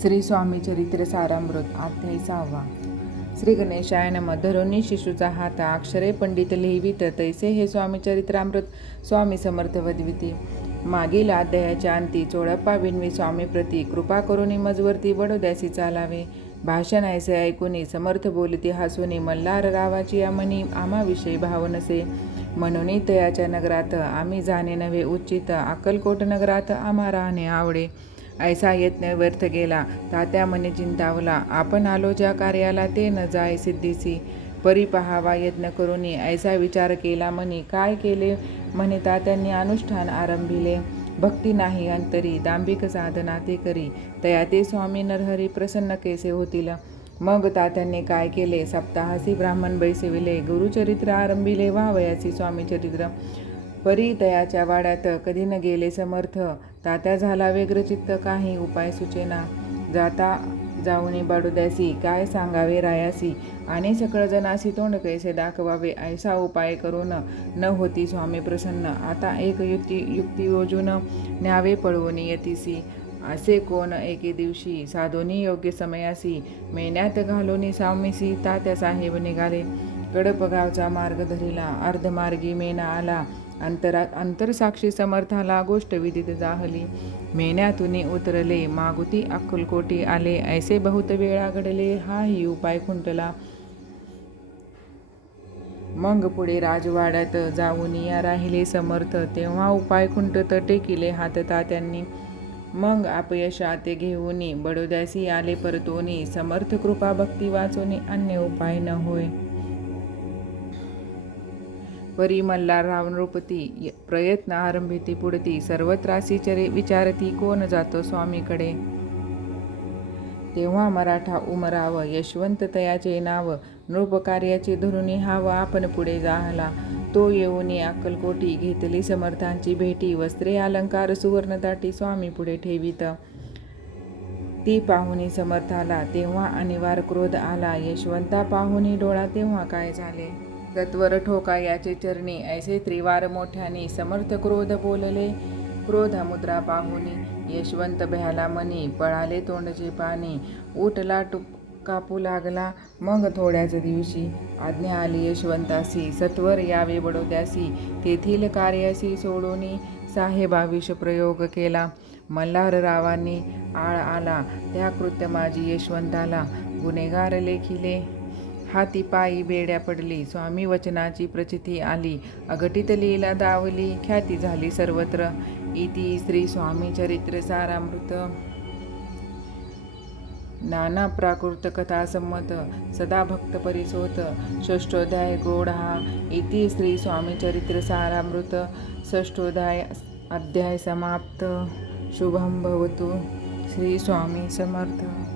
श्री स्वामी चरित्र सारामृत अध्याय सहावा श्री गणेशाय नम. धरोनी शिशूचा हात अक्षरे पंडित लिहिवित तैसे हे स्वामी चरित्रामृत स्वामी समर्थ वदविते. मागील अध्यायाच्या अंती चोळप्पा विनवी स्वामी प्रती कृपा करून मजवरती बडोद्यासी चालावे. भाषण ऐसे ऐकून समर्थ बोलती हसुनी मल्हार रावाची आमनी आम्हाविषयी भाव नसे म्हणून तयाच्या नगरात आम्ही जाणे नव्हे उच्चित अक्कलकोट नगरात आम्हा राहणे आवडे. ऐसा यत्न व्यर्थ गेला. तात्या मने चिंतावला. आपण आलो ज्या कार्याला ते न जाय सिद्धीसी. परी पहावा यत्न करूनी. ऐसा विचार केला म्हणे काय केले? म्हणे तात्यांनी अनुष्ठान आरंभिले. भक्ती नाही अंतरी. दांभिक साधना ते करी. तया ते स्वामी नरहरी प्रसन्न केसे होतील? मग तात्यांनी काय केले? सप्ताहासी ब्राह्मण बैसविले. गुरुचरित्र आरंभिले. व्हावयासी स्वामी चरित्र. परी तयाच्या वाड्यात कधी न गेले समर्थ तात्या झाला व्यग्रचित्त काही उपाय सुचेना. जाता जाऊनी बडोद्यासी काय सांगावे रायासी? आणि सकळ जनासी तोंड कैसे दाखवावे? ऐसा उपाय करून न होती स्वामी प्रसन्न. आता एक युक्ती युक्ती योजून न्यावे पळवून येतीसी. असे कोण एके दिवशी साधोनी योग्य समयासी? मेण्यात घालून सावमीसी तात्या साहेब निघाले. कडप गावचा मार्ग धरिला. अर्धमार्गी मेना आला. अंतरात अंतरसाक्षी समर्थाला गोष्ट विदित जाहली. मेण्यातून उतरले मागुती अक्कलकोटी आले ऐसे बहुत वेळा घडले हाही उपाय खुंटला. मग पुढे राजवाड्यात जाऊन या राहिले समर्थ तेव्हा उपाय खुंटत टेकिले हात तात्यांनी. मग अपयशा ते घेऊन बडोद्यासी आले परतोनी समर्थ कृपा भक्ती वाचोनी अन्य उपाय न होय. परी मल्ला रावणरूपती य- प्रयत्न आरंभिती पुढती सर्वत्रासी चरे विचारती कोण जातो स्वामीकडे? तेव्हा मराठा उमराव यशवंत तयाचे नाव नृपकार्याची धरुणी हाव आपण पुढे जाहला. तो येऊनी अक्कलकोटी घेतली समर्थांची भेटी वस्त्रे अलंकार सुवर्णताटी स्वामी पुढे ठेवीत. ती पाहुणी समर्थाला तेव्हा अनिवार क्रोध आला यशवंता पाहुणी डोळा तेव्हा काय झाले? तत्वर ठोका याचे चरणी ऐसे त्रिवार मोठ्याने समर्थ क्रोध बोलले. क्रोध मुद्रा पाहुनी यशवंत भ्याला मनी पळाले तोंडचे पाणी. उठला टुप कापू लागला मग थोड्याच दिवशी आज्ञा आली यशवंतासी सत्वर यावे बडोद्यासी तेथील कार्यासी सोडूनी साहेबाविष प्रयोग केला. मल्हार रावांनी आळ आला त्या कृत्य माझी यशवंताला गुन्हेगार लेखिले. हाती पायी बेड्या पडली. स्वामी वचनाची प्रचिती आली. अघटितलीला दावली ख्याती झाली सर्वत्र. इति श्री स्वामी चरित्र सारामृत. नाना प्राकृत कथा संमत सदा भक्त परिसोत. षष्ठोध्याय गोढा इति श्री स्वामी चरित्र सारामृत. षष्ठोध्याय अध्याय समाप्त. शुभम भवतु. श्री स्वामी समर्थ.